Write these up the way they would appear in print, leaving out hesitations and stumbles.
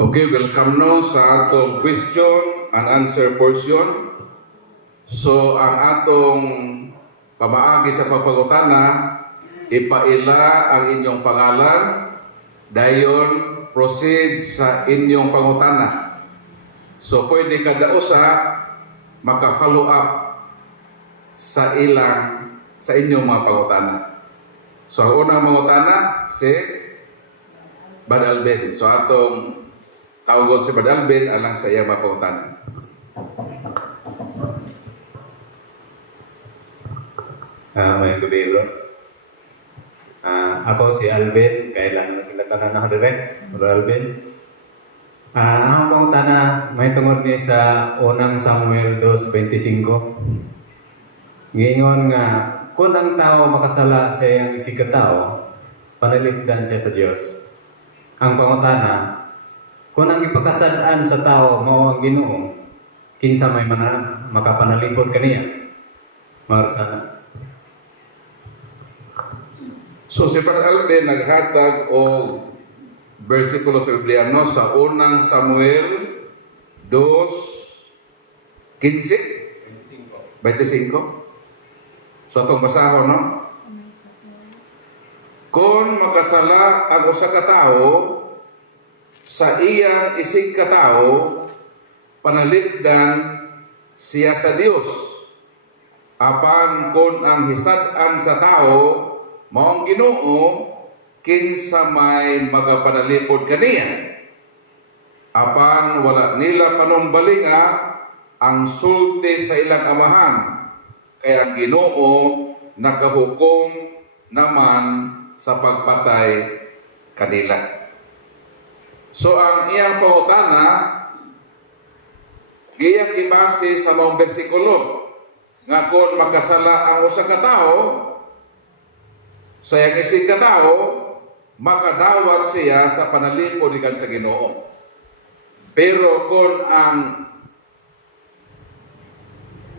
Okay, welcome now sa atong question and answer portion. So, ang atong pamaagi sa pagpangutana, ipaila ang inyong pangalan, dayon proceed sa inyong pangutana. So, pwede kada usa maka-follow up sa inyong mga pangutana. So, ang unang pangutana si Bad Alben. So, atong tawagod si Bad Alben alang sa iyang mga pangutana. May gabi, bro. Ako si Alvin, kailangan na sila tanan ako direct, bro Alvin. Ang pangutana, may tungod ni sa unang Samuel 2:25. Gingon nga, kung ang tao makasala sa iyang isikatao, panalipdan siya sa Dios. Ang pangutana, kung ang ipakasadaan sa tao mao ang Ginoo, kinsa may makapanalipod kaniya? Marsana. So si Brad Alben naghatag o versikulo sa Bibliano sa unang Samuel 2:15, 25. So itong basahon, no? Kung makasala ang usa ka tawo sa iyang isig ka tawo, panalipdan siya sa Dios. Apan kung ang hisad-an sa tawo maong Ginoo, kinsa may magapanalipod kaniya. Apan wala nila panumbalinga ang sulti sa ilang amahan, kaya ang Ginoo nakahukom naman sa pagpatay kanila. So ang iyang pangutana giyang ibase sa mga bersikulo nga kung makasala ang usa ka tawo sa iyang isig ka tao, makadawat siya sa panalipod ikan sa Ginoo. Pero kung ang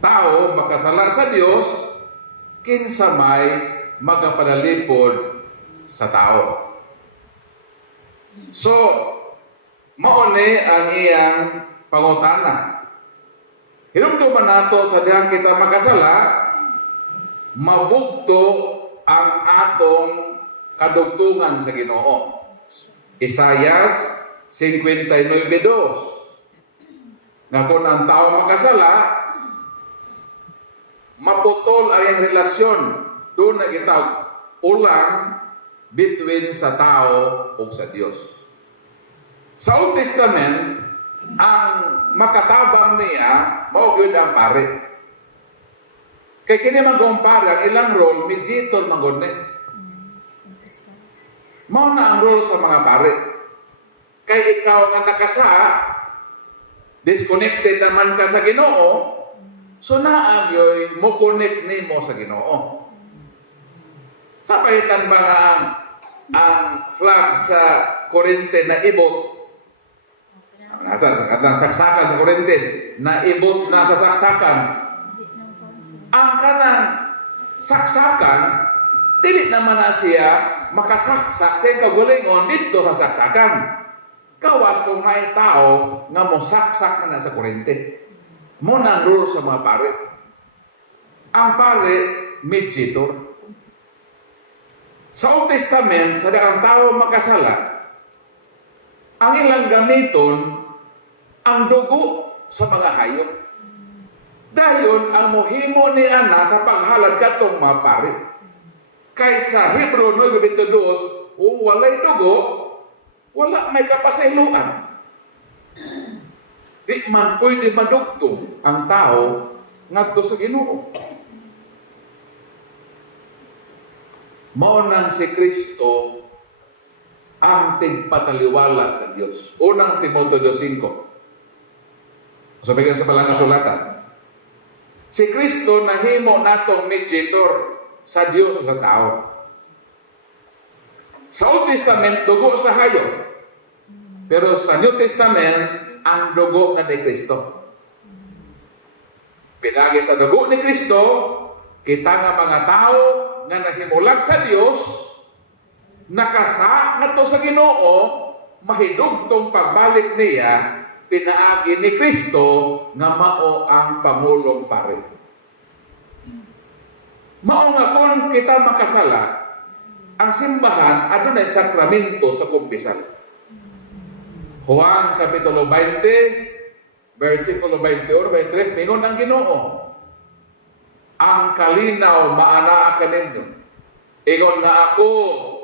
tao makasala sa Dios, kinsa may makapanalipod sa tao. So, mauni ang iyang pangutana. Hinumduman nato sa dihang kita makasala, mabugto ang atong kadugtungan sa Ginoo. Isaias 59:2. Nga kung ang tao makasala, maputol ang iyang relasyon. Doon na gitawag ulang between sa tao ug sa Dios. Sa Old Testament, ang makatabang niya mao gyud ang pare. Kay kini mag-umpara ang ilang role, mediator magod ni. Mao na ang role sa mga pare. Kay ikaw nga nakasa, disconnected naman ka sa Ginoo, so naagyoy mo connect nimo sa Ginoo. Sa pahitan ba nga ang flag sa kurente na ibot, ang saksakan sa kurente, na ibot na sa saksakan, ang kanang saksakan, dili naman na siya makasaksak sa kagulingon dito sa saksakan. Kawas kung may tao nga mo saksak na sa kurente. Mo na rule sa mga pare. Ang pare, mediator. Sa Old Testament, sa ang tao makasala, ang ilang gamiton, ang dugo sa mga hayop. Dayon ang mohimo ni ana sa paghalad katong mga pare. Kaysa Hebrew 9:22, walay dugo, wala may kapasayloan. Di man pwede madugtong ang tao ngadto sa Ginoo. Mao nang si Kristo ang tigpataliwala sa Dios. Unang Timoteo 2:5. Sabi sa palang kasulatan, si Kristo nahimo natong mediator sa Dios sa tao. Sa Old Testament, dugo sa hayop. Pero sa New Testament, ang dugo na ni Kristo. Pinagi sa dugo ni Kristo, kita nga mga tao nga nahimulag sa Dios, nakasa ngadto sa Ginoo, mahidugtong pagbalik niya pinaagi ni Kristo nga mao ang pangulong pare. Mao nga kung kita makasala, ang simbahan adunay sakramento sa kumpisal. Juan Kapitulo 20, versikulo 21-23, mingon ang Ginoo, ang kalinaw maanaa kaninyo. Ingon nga ako,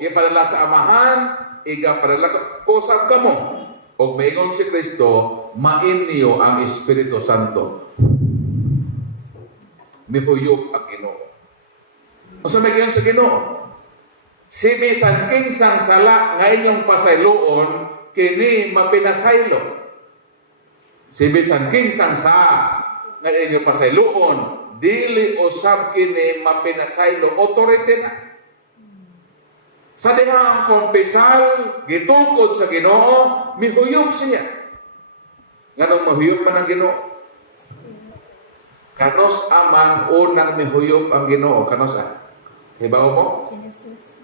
ipadala sa Amahan, igapadala ko sa kamo. O maingon si Kristo, mainyo ang Espiritu Santo. Mihuyop ang Ginoo. O sa may sa Ginoo, si bisan kinsang sala nga inyong pasayloon, kini mapinasaylo. Si bisan kinsang sa nga inyong pasayloon, dili usab kini mapinasaylo. Authority na. Sa dihang kumpisal, gitukod sa Ginoo, mihuyop siya. Nganong mahuyop man ang Ginoo? Kanos amang unang mihuyop ang Ginoo? Kanos ah? Hibaw mo? Genesis.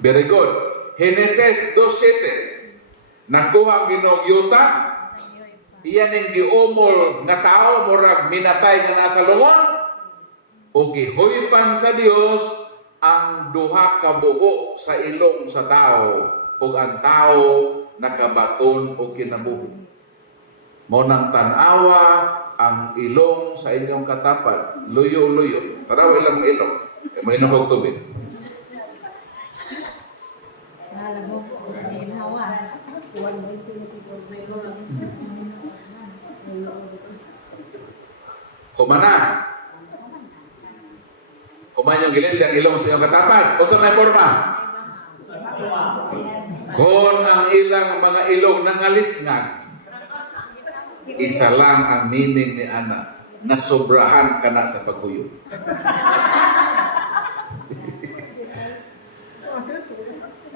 Very good. Genesis 2:7. Nakuha ang Ginoo yuta, iyan ang giumol nga tao, murag minatay nga nasa lungon, o gihuypan sa Dios ang duha ka buho sa ilong sa tao, ug ang tao nakabaton o kinabuhi. Mo nang tanawa ang ilong sa inyong katapat, luyo-luyo. Taraw ilang ilong. May inom og tubig. Alam mo, ginhawa. Kumana. Kumain yung gilid, ang ilong sa inyong katapat. O sa may forma? Kung ang ilang mga ilong nangalisngag, isa lang ang meaning ni Ana, nasobrahan ka na sa paghuyo.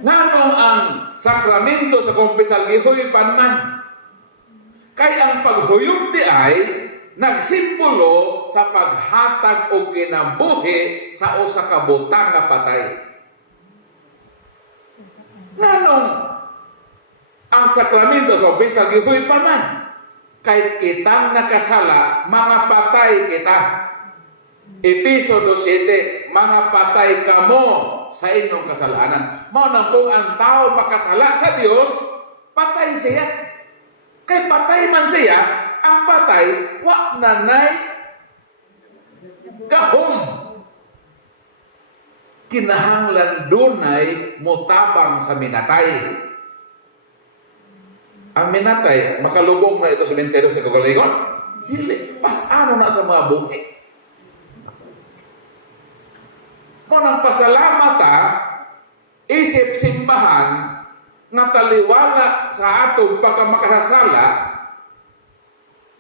Nganong ang sakramento sa kumpisal gihuypan man? Kay ang paghuyop di ay nagsimbolo sa paghatag o kinabuhi sa usa ka butang nga patay. Nganong ang sakramento sa kumpisal gihuypan man? Kay kitang nakasala, mga patay kita. Episodo 7, mga patay kamo sa inyong kasalanan. Mao nang kung ang tao makasala sa Dios, patay siya. Kay patay man siya, ang patay wa nanay gahom. Kinahanglan dunay motabang sa minatay. Ang minatay, makalubog na ito sa sementeryo sa Kagaligon? Dili. Pasano na sa mga buhi. Kung ang pasalamat isip simbahan na taliwala sa atong pagkamakasala,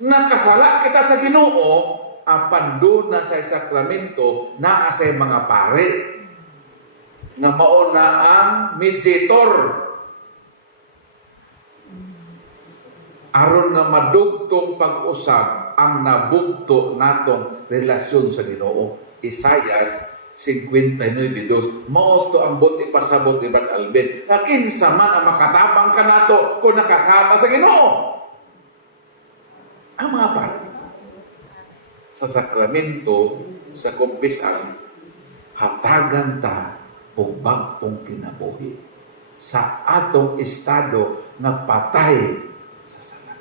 nakasala kita sa Ginoo, apan doon na sa sakramento na sa mga pare nga mauna ang mediator aron nga madugtong pag-usab ang nabugto natong relasyon sa Ginoo. Isayas 59:2. Mao to ang buti pasabot ni Brad Alvin. Nga kinsa man ang makatabang ka nato kung nakasama sa Ginoo. Ang mga pare sa sakramento sa kumpisal, hatagan ta og bag-ong kinabuhi sa atong estado nga patay sa sala.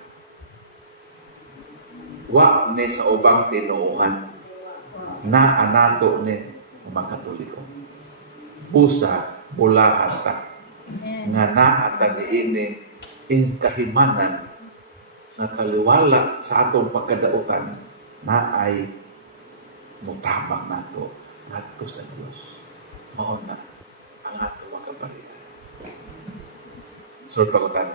Wa ni sa ubang tinuuhan na anato ni mga Katoliko. Usa ulahan ta nga naata niini in kahimanan na taliwala sa atong pagkadautan na ay mutabang nato ngadto sa Dios. Mao na ang ato makabalian. Sir Pagutan.